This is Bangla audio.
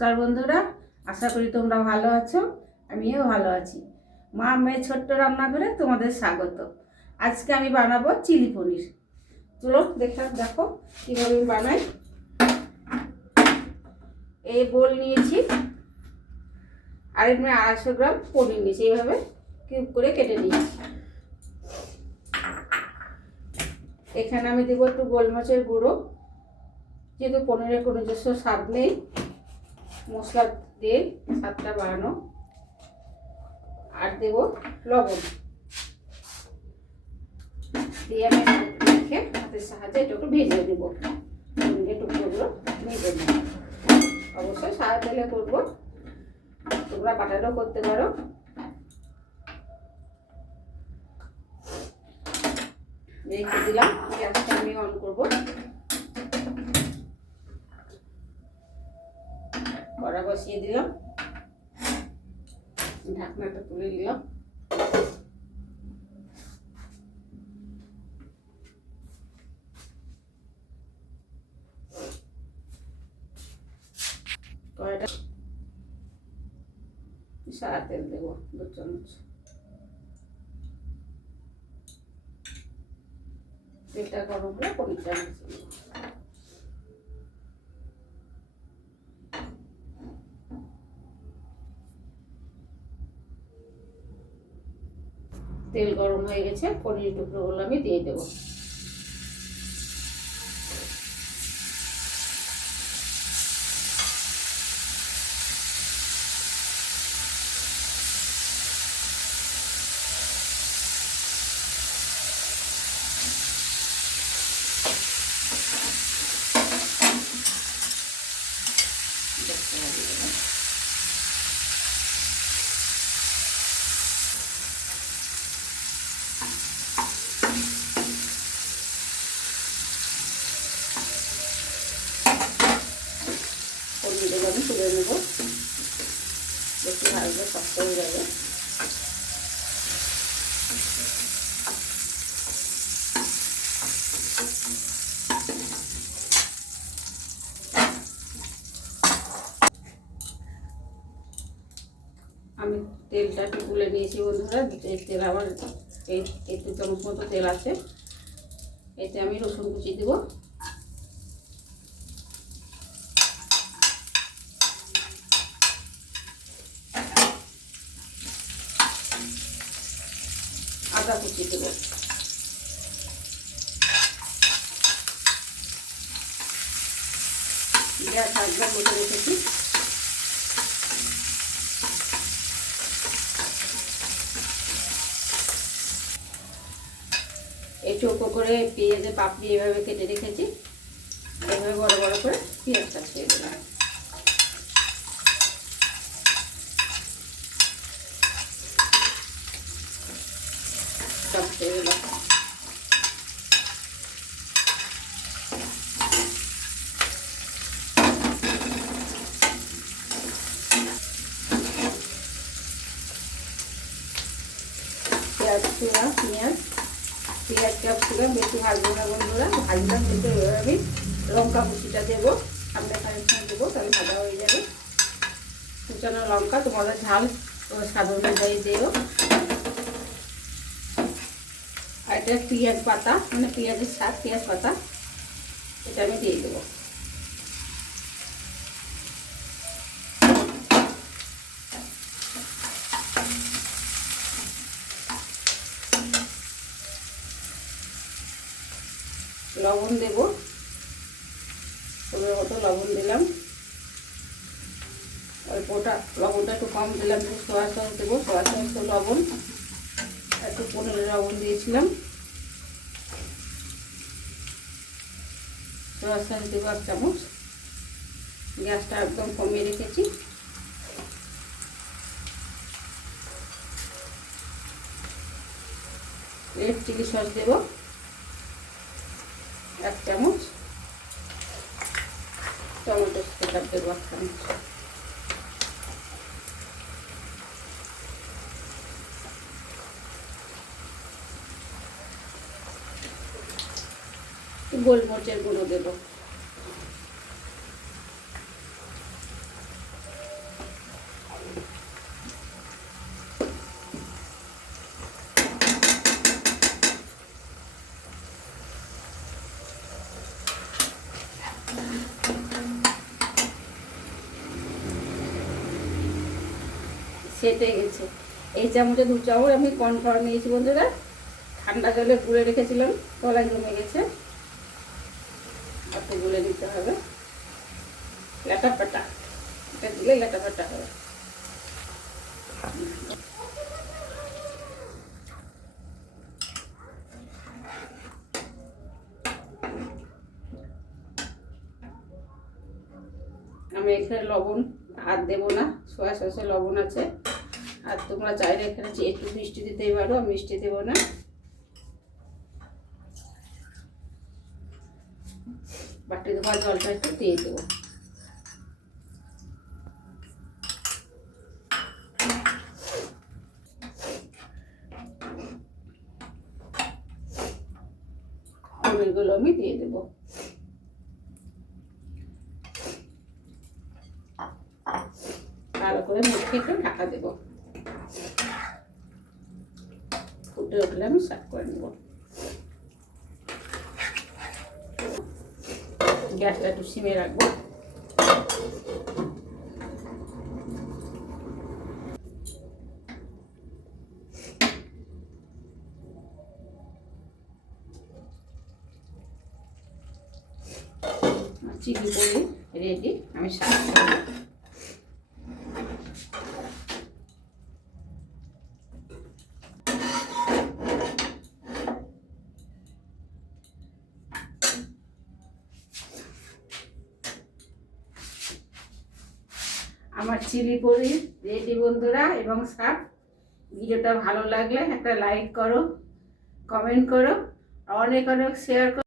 নমস্কার বন্ধুরা, আশা করি তোমরা ভালো আছো, আমিও ভালো আছি। মা মেয়ে ছোট্ট রান্নাঘরে তোমাদের স্বাগত। আজকে আমি বানাবো চিলি পনির। চলো দেখা, দেখো কীভাবে বানাই। এই বোল নিয়েছি আর এমনি আড়াইশো গ্রাম পনির নিয়েছি, এইভাবে কিউব করে কেটে নিয়েছি। এখানে আমি দেবো একটু গোলমরিচের গুঁড়ো, যেহেতু পনিরের কোনো নিজস্ব স্বাদ নেই। মশলা দিয়ে স্বাদটা বাড়ানো। আর দেব লবণ। দিয়ে আমি মেখে হাতের সাহায্যে এটা একটু ভেজে দেবো পনিরের টুকরোগুলো ভেজে নেব। অবশ্যই সাদা তেলে করব। তোমরা বাটারও করতে পারো। রেখে দিলাম। গ্যাসটা আমি অন করব। বসিয়ে দিলাম। ঢাকনাটা তুলে দিলাম কড়াইটা সারা তেল দেবো, দু চামচ। তেলটা গরম হলে পনিরটা তেল গরম হয়ে গেছে পনির টুকরোগুলো আমি দিয়ে দেবো। পনিরগুলো আমি তুলে নেব। বেশি ভাজলে শক্ত হয়ে যাবে। আমি তেলটা একটু গুলে নিয়েছি বন্ধুরা। তেল আবার এই দু চামচ মতো তেল আছে। এতে আমি রসুন কুচি দেবো। কুচি দেবো রেখেছি। এই চৌকো করে পেঁয়াজের পাপড়ি এভাবে কেটে রেখেছি। এভাবে বড় বড় করে পেঁয়াজটা ছেড়ে ছেড়ে দিলাম পেঁয়াজ ছিঁড়া পেঁয়াজ পেঁয়াজ বেশি ভাজবো না বন্ধুরা ভাজলাম কিন্তু আমি লঙ্কা কুচিটা দেবো আমরা খানিকক্ষণ দেবো তাহলে ভাজা হয়ে যাবে লঙ্কা তোমাদের ঝাল স্বাদ অনুযায়ী দিও এটা পেঁয়াজ পাতা মানে পেঁয়াজের স্বাদ, পেঁয়াজ পাতা এটা আমি দিয়ে দেবো। লবণ দেব। পনেরো মতো লবণ দিলাম। অল্পটা, লবণটা একটু কম দিলাম, একটু সোয়া সস দেবো, সোয়া সস লবণ। একটু পনেরো লবণ দিয়েছিলাম। সস দেবো এক চামচ গ্যাসটা একদম কমিয়ে রেখেছি। রেড চিলি সস দেব, এক চামচ। টমেটো কেচাপ দেবো, এক চামচ। গোলমরিচের গুঁড়ো দেব। সেটে গেছে। এই চামচে দু চামচ আমি কনফার্ম নিয়েছি বন্ধুরা। ঠান্ডা জলে পুড়ে রেখেছিলাম কলা জমে গেছে। একটু গুলে দিতে হবে। লেটা পাটা এটা দিলে লেটা পাটা হবে। আমি এখানে লবণ, আর দেবো না, সোয়া সসে লবণ আছে। আর তোমরা চাইলে এখানে যে একটু মিষ্টি দিতেই পারো মিষ্টি দেবো না। বাটি ধোয়া জলটা একটু দিয়ে দেবো। পনিরগুলো আমি দিয়ে দেবো। ভালো করে মুখে একটু ঢাকা দেবো। ফুটে উঠলে আমি সার্ভ করে নেব। গ্যাসটা একটু সিমে রাখব চিলি পনির রেডি আমি সার্ভ আমার চিলি পনির, রেডি বন্ধুরা, এবং সাপ ভিডিওটা ভালো লাগলে একটা লাইক করো কমেন্ট করো অনেক অনেক শেয়ার করো।